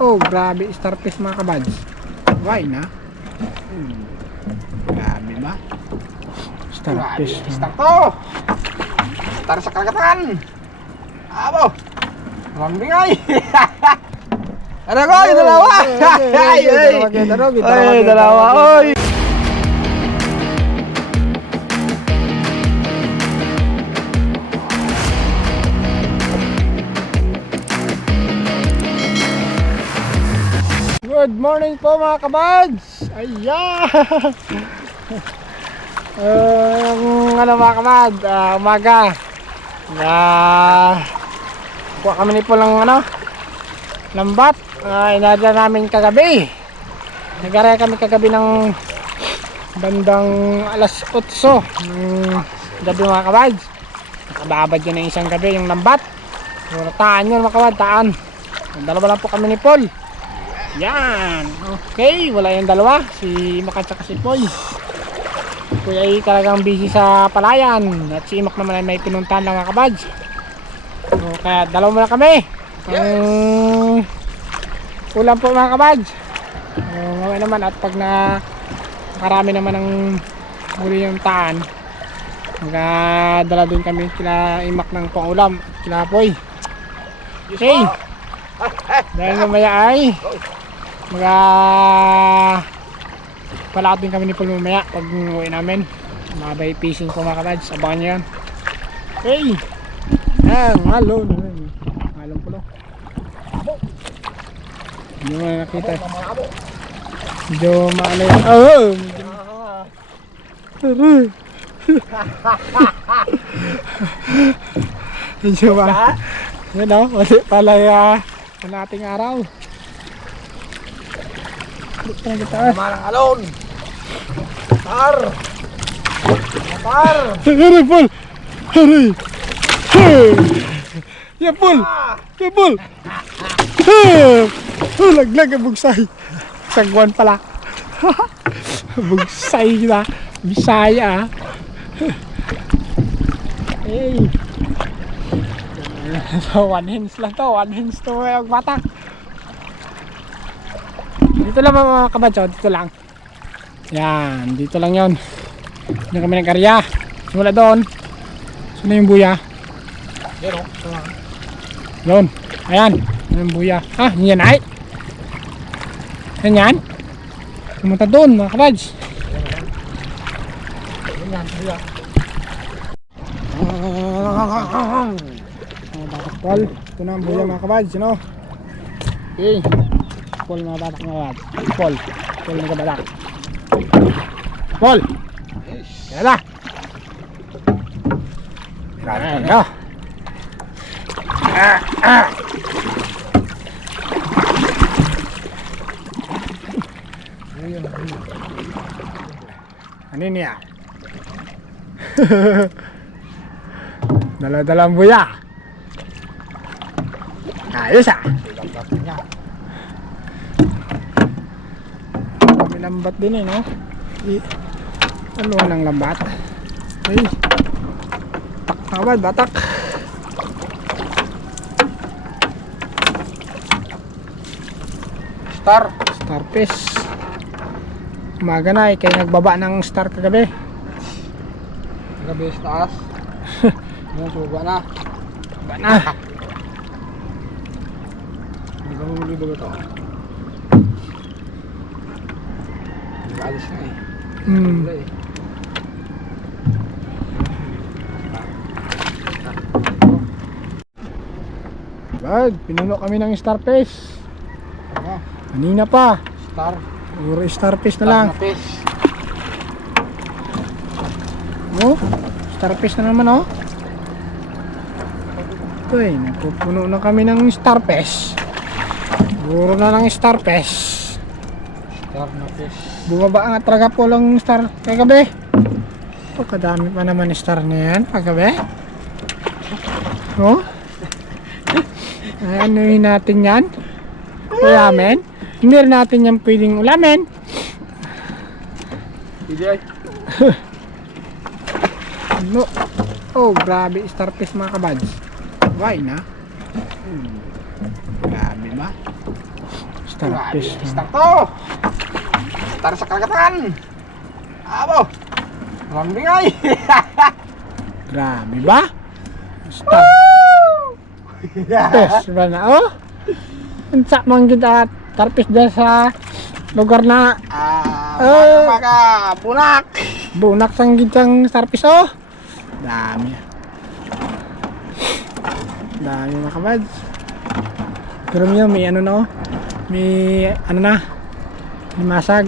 Oh, grabe, starfish mga kabads. Why na? Grabe ba? Starfish. Star to! Star sa karagatan! Abo! Mambingay! Ano ko? Yung dalawa! Ay, dalawa! Oy! Good morning po mga kabads! Ayan! Yung mga kabad, umaga. Kuha kami ni po ng lambat. Inadala namin kagabi. Nagarea kami kagabi ng bandang alas 8 ng gabi mga kabads. Nakababad yun ng isang gabi yung lambat. Taan yun mga kabad, taan. Dalawa lang po kami ni Paul. Yan, okay, wala yung dalawa, si Imak at saka si Poy. Poy ay talagang busy sa palayan at si Imak naman ay may pinuntahan lang mga kabads. So, kaya dalawa muna kami. Ulam po mga kabads. Mamaya naman at pag nakarami naman ng huli yung taan, magdala din kami kila Imak ng pangulam, kila Poy. Okay, dahil mamaya ay palakad din kami ni Paul mamaya pag uwi namin. Mabay fishing po mga kabads, abangan nyo yan. Hey! Halon po lo. Hindi mo na nakita. Medyo maano yun. Medyo ba? Yan o, mali pala ang ating araw. Marang alon! Tar! Tar! Aray, Paul! Aray! Yan, Paul! Yan, Paul! Laglag ang bugsay. Sagwan pala. Bugsay na. Bisaya. Hey! So, one hands lang to. One hands to yung batak. Dito lang mga kabadyo, dito lang. Yan, dito lang yon. Diyan kami nag-area. Simula doon. Sino yung buya? Yan o. Yun. Ayan. Yung buya. Yan ay. Yan. Pumunta doon mga kabads. Yan, buya. Paul, ito na ang buya mga kabads. You know? Okay. Paul mga batak mga kabads. Paul mga batak. Paul! Kaya na! Ayan na! Ano niya? Dala-dala ang buya. Ayos May lambat din no? Ano ng lambat? Ay, batak. Starfish. Umaga na kaya nagbaba ng star kagabi. Gabi sa taas. Suba na. Baba na. Hindi ka muli ba ito? Alis na Bag, pinuno kami ng starfish. Kanina pa. Puro starfish na lang. Starfish na naman Ito nagpupuno na kami ng starfish. Puro na ng starfish. Bumaba nga talaga po lang star kagabi. Kadami pa naman star na yan kagabi. Anuhin natin yan. Ulamin. Hindi rin natin yan pwedeng ulamin. Oh, grabe, starfish mga kabads. Why na? Grabe ba? Starfish. Star to! Star sa karagatan! Abo! Walang bingay! Grabe ba? Star. Yes, ba na oh? Unsa man gid at starfish dyan sa lugar na Mga bunak! bunak sang gid sang starfish oh. Dami. Dami mga kabads. Pero may ano na oh. May ano na. May masag.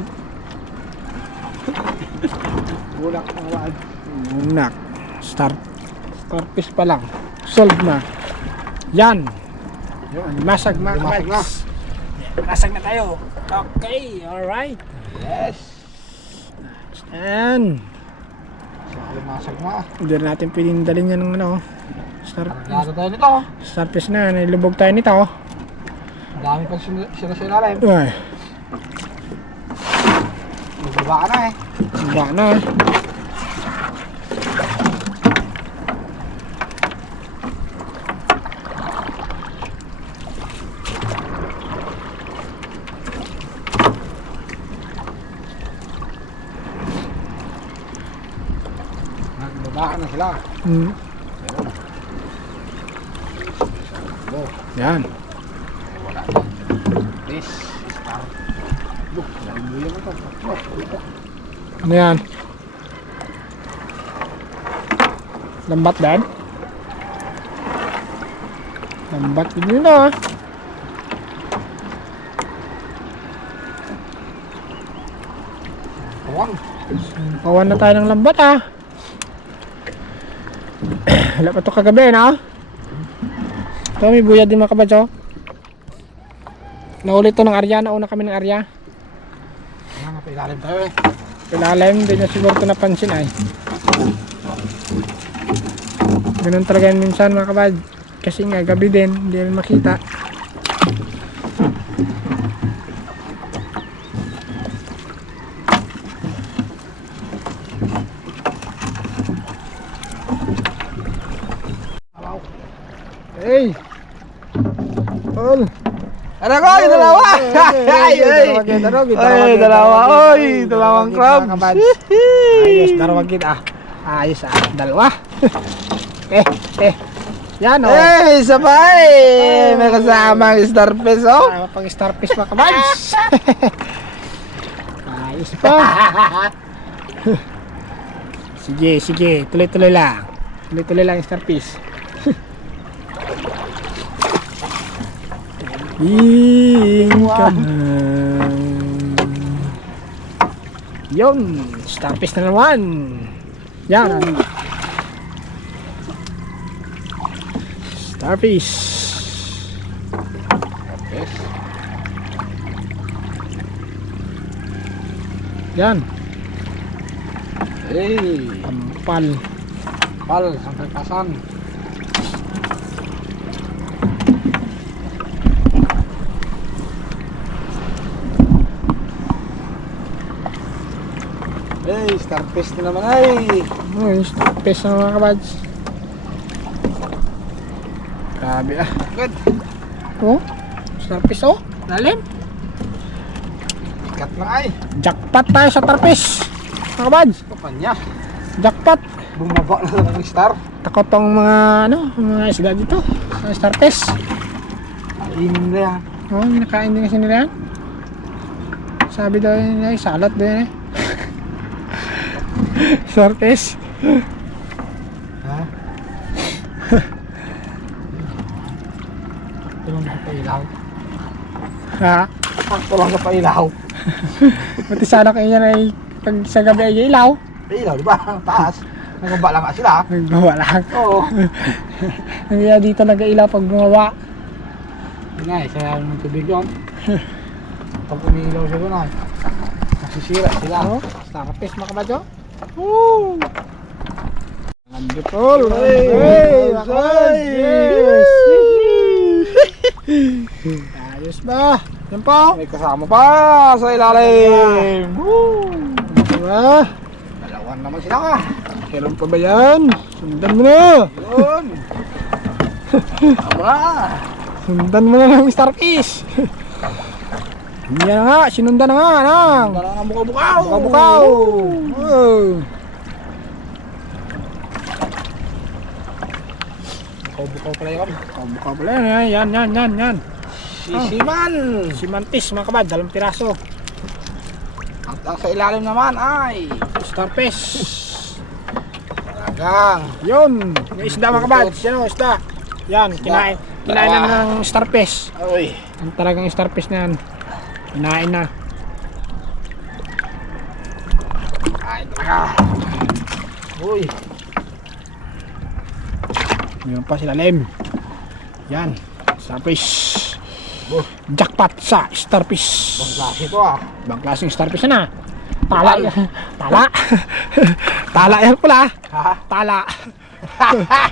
Bunak mga wad. Bunak. Starfish pa lang. Solve na. Yan. Yun, masag mga Masag na. kabads. Masag na tayo. Okay, alright. Yes! And Masag na. hindi na natin pwedeng dalhin yan ng ano. Karagado tayo nito. Starfish na. Nilubog tayo nito. Ang dami pag sila sa ilalim. Ay, Magbaba ka na eh. ba na. Magbaba ka na sila. Yan. Wala. This star. Look, nalimuyan mo ito. Ano yan? Lambat dad? Lambat din yun ah. Tawang. Pawan na tayo ng lambat ah. Wala pa ito kagabi na. Ito may buya din mga kabads oh. Naulit to ng Arya. Nauna kami ng Arya. Mga pailalim tayo eh. Ilalim, hindi na siguro ito napansin ay. Ganun talaga yan minsan mga kabad. Kasi nga gabi din, hindi namin makita. Hey! All! Ano ko? Yung dalawa! Ay! Ay! Dalawa! Oy! Dalawang crabs! Ayos, dalawa gid ah. Ayos ah, dalawa. Yan oh. Eh! Sabay! May kasamang starfish oh! Pang starfish pa kabads. Ayos pa. Sige, tuloy-tuloy lang. Tuloy-tuloy lang yung starfish. Yun, starfish na naman. Yan. Starfish. Yan, Hey! ampal. Pal! Sampai pasan! Hey! Starfish na naman ay! Uy, starfish na mga kabads. Grabe ah. Good! Oh, starfish oh. Lalim. Ikat lang ay! Jackpot tayo sa starfish. Mga kabads, Kapanya! jackpot. Bumaba na lang ng star! Takot tong mga ano, mga isda dito. Sa starfish. Inim na yan! Oh, nakain din kasi nila yan. Sabi daw yun ay salot din eh. Starfish. Ha? Tulong ka pa ilaw! Ha? Tulong ka pa ilaw! Buti sana kayo yan ay pag sa gabi ay ilaw. Ilaw di ba? Ang taas! Nagumba lang nga sila! Nagbawa lang. Oo! Kaya dito nag-ilaw pag bumawa. Yun nga eh, saya ng tubig yun. Pag umiilaw siya doon ay nasisira sila. Oh, starfish mga kabadyo. Woo! Wonderful! Hey! Yes! Ayos ba? Yan po! May kasama pa sa ilalim. Woo! Diba? Dalawan naman sila ka. Kailan pa ba yan? Sundan mo na! Yun. Tama na. Sundan mo na ng starfish! Yan na nga, sinundan na nga, nang. Parang ang bukaw-bukaw. Bukaw-bukaw. Oh. Bukaw-bukaw pala yun. Bukaw-bukaw pala yan, yan. Sisiman. Si Mantis, mga kabad, 2 piraso. At ang sa ilalim naman ay Starfish. talagang Yun, yung isda mga kabad. Yan o, isda. Yan, kinain na ng starfish. Uy. Ang talagang starfish na yan. Kinain na. Ay talaga. Uy. Mayroon pa sila lem. Yan, starfish. Jackpot sa starfish. Bang klase to ah. Ibang klaseng starfish na. Tala. Tala. Tala yan pala. Ha? Tala.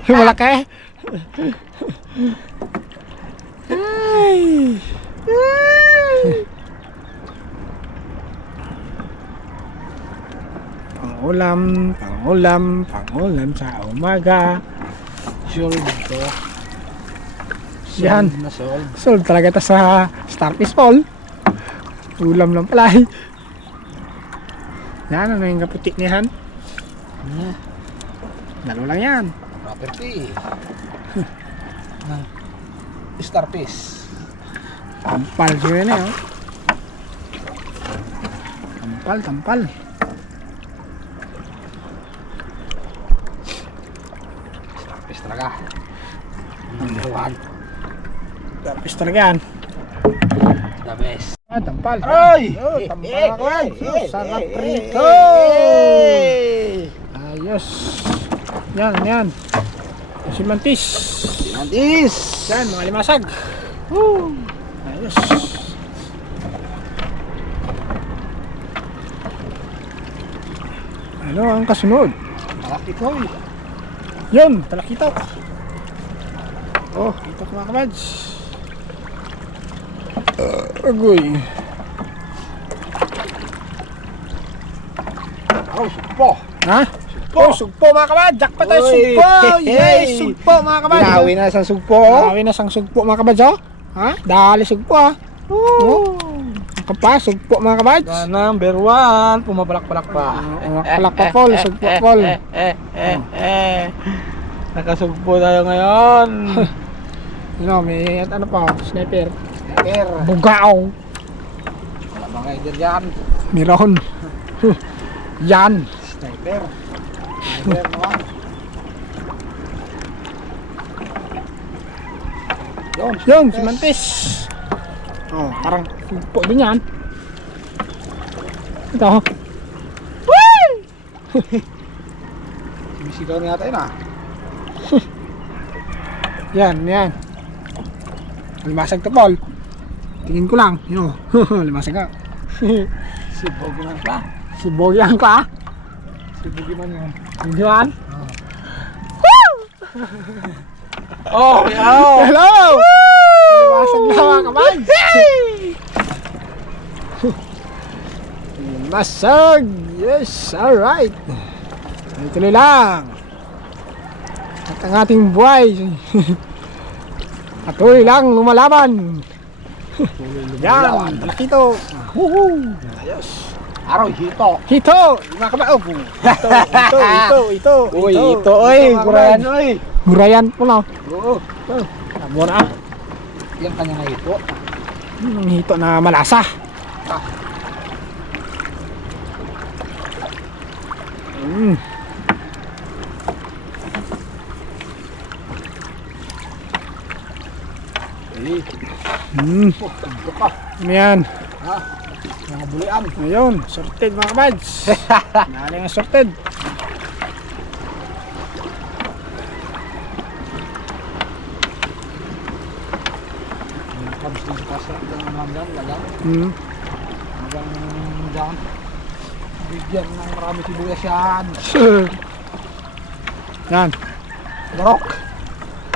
Malaki. Ay. Pangulam sa umaga. Sure dito. Yan. Na sold. Sold talaga ito sa starfish fall. Ulam lang pala. Yan, ano yung kaputi niyan? Dalo lang yan. Property. Ng starfish. Tampal siya yun eh. Oh. Tampal. Starfish talaga. Number 1. Starfish talaga yan. The best. Tampal. Ay! Oh, tampal ako yan. Oh, sarap rito. Ayos. Yan. Si Mantis. Mantis! Yan, mga limasag. Woo! Ayos. Ano ang kasunod? Malaki ko eh. Yun, talakitok. Oh, kitok mga kabads. Agoy. Oh, sugpo. Ha? Oh, sugpo mga kabads. Jackpot tayo, Uy. sugpo. Yes, sugpo mga kabads. Binawi na sa sugpo. Binawi na sang sugpo mga kabads, oh. Ha? Dali sugpo, ah. Oh. Ang kapa, sugpo mga kabads. Number 1. Pumapalak-palak pa. Palak pa pol, sugpo pol. Nakasugpo tayo ngayon. Ano, may ano pa, sniper. Sniper. Bugao. Wala mga idol yan. Meron. Yan. Sniper. Sniper naman. Yun, si Mantis. Oh, parang sugpo din yan. Ito. Bisigaw na yata yun ah. Yan. Limasag to, Paul. Tingin ko lang. Yun. Limasag ka. Si Bogiman pa. Subogyan ka. Si Bogiman yun. Hindi man. Oh, yaw! Hello! Limasag na mga kamay. Limasag. Yes, alright. Tuloy lang. At ang ating buhay. Patuloy lang lumalaban. Yan, nakito. Woohoo! Ayos. Araw, hito. Hito! Mga kamay. Oh, ito. Uy, hito, oy. Gurayan, oy. Gurayan po na. Oo. Tabo na. Yan kanya na hito. Yung hito na malasa. Mm. Ito pa. Yan. Ha? Mga bulian. Ayun, sorted mga kabads. Dali nga sorted. Kabs din sa kasa. Hanggang lagang. Mm. Hanggang dyan. Bigyan ng marami sibuyas yan. Yan. Garok.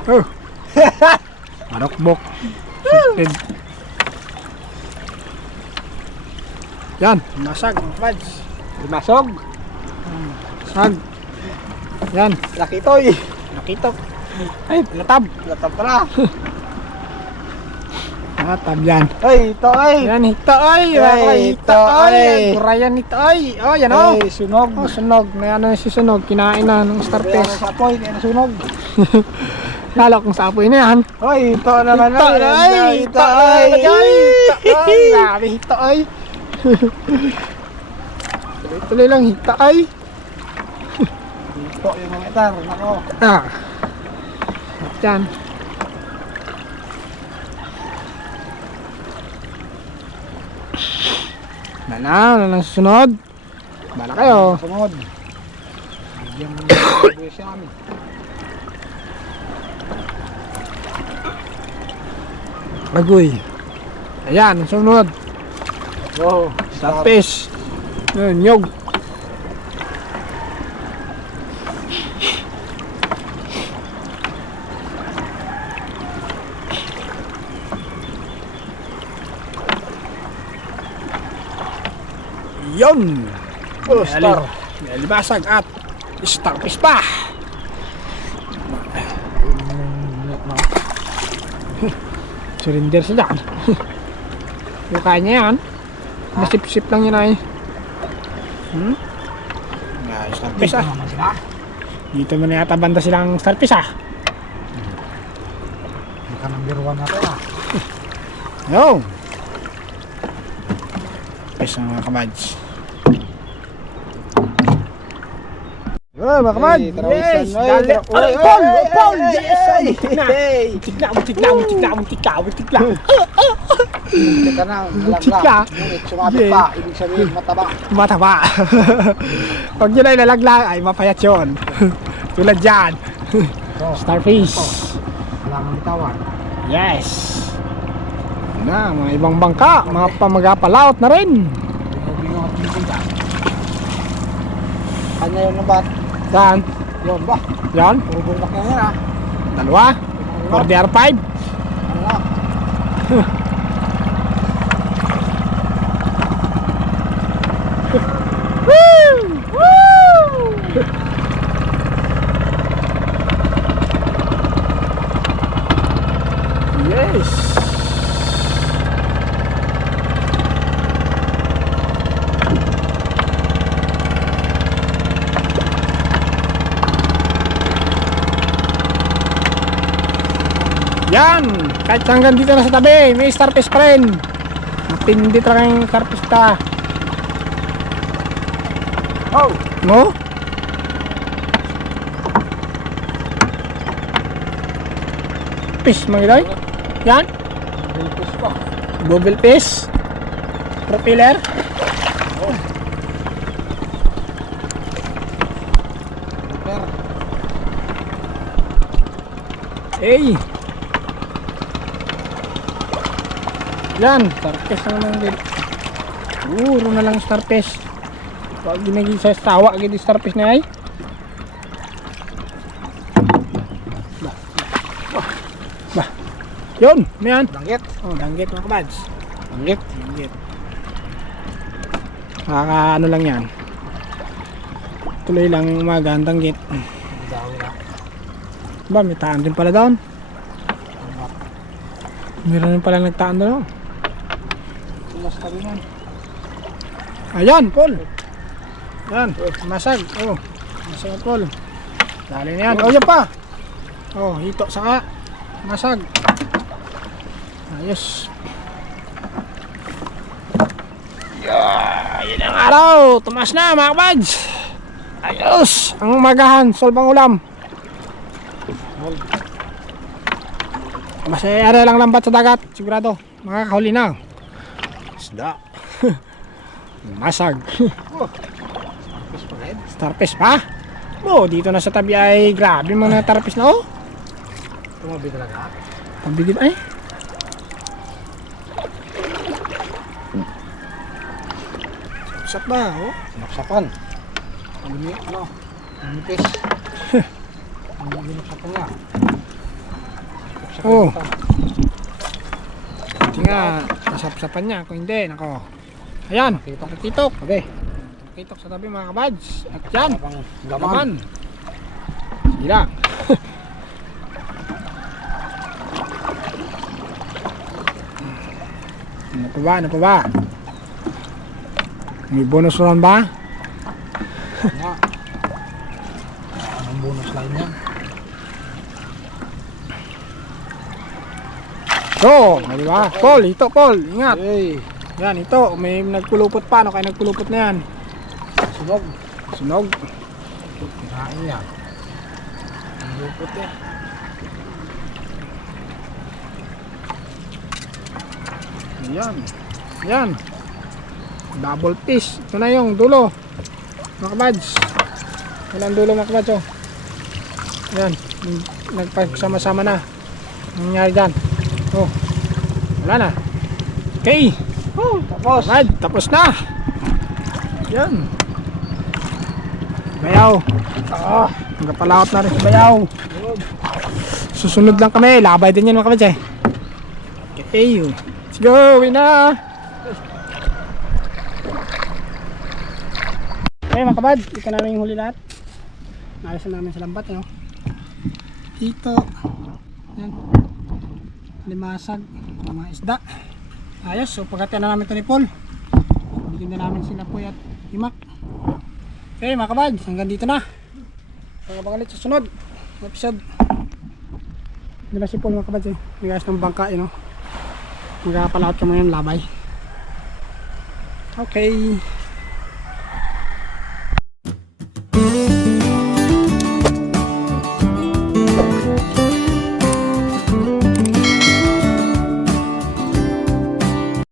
Oh. Marokbok. Sorted. Yan, masag mga kabads. Masog. Sag. Yan, Lakitoy. nakitok. Ay, latab. Latap ka na. Matab yan. Ay, ito ay. Yan, hito ay. Hito ay. Gurayan hito ay. Oh, yan oh. Ay, sunog. Oh, sunog. May ano si sunog. Kinain na ng starfish. Sa apoy, kaya nasunog. Lalo kung sa apoy na yan. Ay, ito naman Hito ay. Hito ay. Hito ay. Grabe, hito ay. Tuloy-tuloy lang, hito ay. Ito yung mga itar. Nako. Ah. Yan. Wala na susunod. Bala kayo. Sunod. Bigyan mo yung siya kami. Agoy. Ayan, ang sunod. Wow. Starfish. Yun, nyog. Yun. Oh, star. May alibasag at starfish pa. Surrender siya dyan. Yung kanya yan. Nasip-sip lang yun ay. Starfish ah. Dito mo na yata banda silang starfish ah. Maka number 1 na ito ah. Yo. Fish na mga kabads. Oh, mga kabad. Ay, trawisan, Yes. ay, Dali. ay, Paul. ay, Paul. ay, Yes. ay, Muntik na. Muntik na. Muntik na. Muntik na. Muntik na. Hindi ka na, Muntik ka. Ngunit sumabit Yeah. pa, ibig sabihin mataba. Mataba. Pag yun ay lalaglag, ay mapayat yun. Tulad dyan. So, Starfish. wala mong bitawan. Yes. Yun na, mga ibang bangka. Mga pamagapalaot na rin. Bingo at bingo. Kanya yun ng bat. Saan? Yun ba? Yan. Puro bungkak na yan ah. Dalawa. 4DR5. Ano lang? Woo! Woo! Yes. Yan! Kahit hanggang dito na sa tabi, may starfish pa rin. Matindi talaga yung starfish ta. Oh! No? Fish, mangiloy? Yan? Bilpus pa. Bubble fish? Propeller? Super. Hey! Yan, starfish na naman din. Puro na lang starfish. Pag ginagin sa tawa, gini starfish na ay. Bah. Yun, may yan. Danggit. Oh, danggit mga kabads. Danggit. Danggit. Ano lang yan. Tuloy lang yung umaga ang danggit. Dawi na. Ba, may taan din pala doon. Meron din pala nagtaan doon. Tumas tabi man. Ayan, Paul. Yan, masag. Oh, masag Paul. Dali na yan. Oh, yan pa. Oh, hito saka masag. Ayos. Yun ang araw. Tumas na mga kabads. Ayos. Ang umagahan. Solbang ulam. Masayari lang lambat sa dagat. Sigurado. Makakahuli na. Isda. Masag. Tapos pa rin. Starfish pa? Oh, dito na sa tabi ay grabe mga starfish na oh. Tumabi talaga. Pabigit ay. Sak ba oh? Sinaksapan. Ano? Manipis. Ano binaksapan niya? Oh. Hindi nga, nasapsapan niya. Kung hindi, nako. Ayan, titok. Okay. Titok sa tabi mga kabads. At yan, Gaman. laman. Sige lang. Ano pa ba? May bonus round ba? Nga. Anong bonus line yan? So, di ba? Paul, ito Paul, ingat. Hey, Yan, ito, may nagpulupot pa. Ano kaya nagpulupot na yan? sunog. Sunog. Kinain yan. Ang lupot eh. Ayan. Ayan. Double fish. Ito na yung dulo. Mga kabads. Yan ang dulo mga kabads. Oh. Ayan. Nagpagsama-sama na. Ang nangyari dyan. Oh. Wala na. Okay. Oh, tapos. Alright, tapos na. Yan. Bayaw. Nagpalaot na rin si Bayaw. Susunod lang kami. Labay din yan mga kabads eh. Okay. Let's go. Uwi na. Okay mga kabad. Ito namin yung huli lahat. Naayos na namin sa lambat. Eh, no? Dito. Yan. Limasag. Mga isda. Ayos. So pagkatian na namin ito ni Paul. Bigyan na namin sila po at himak. Okay mga kabad. Hanggang dito na. Pagkabang ulit sa sunod episode. Diba si Paul mga kabad eh. Nagayos ng bangka eh no. Magkapalaot ka mo yung labay. Okay.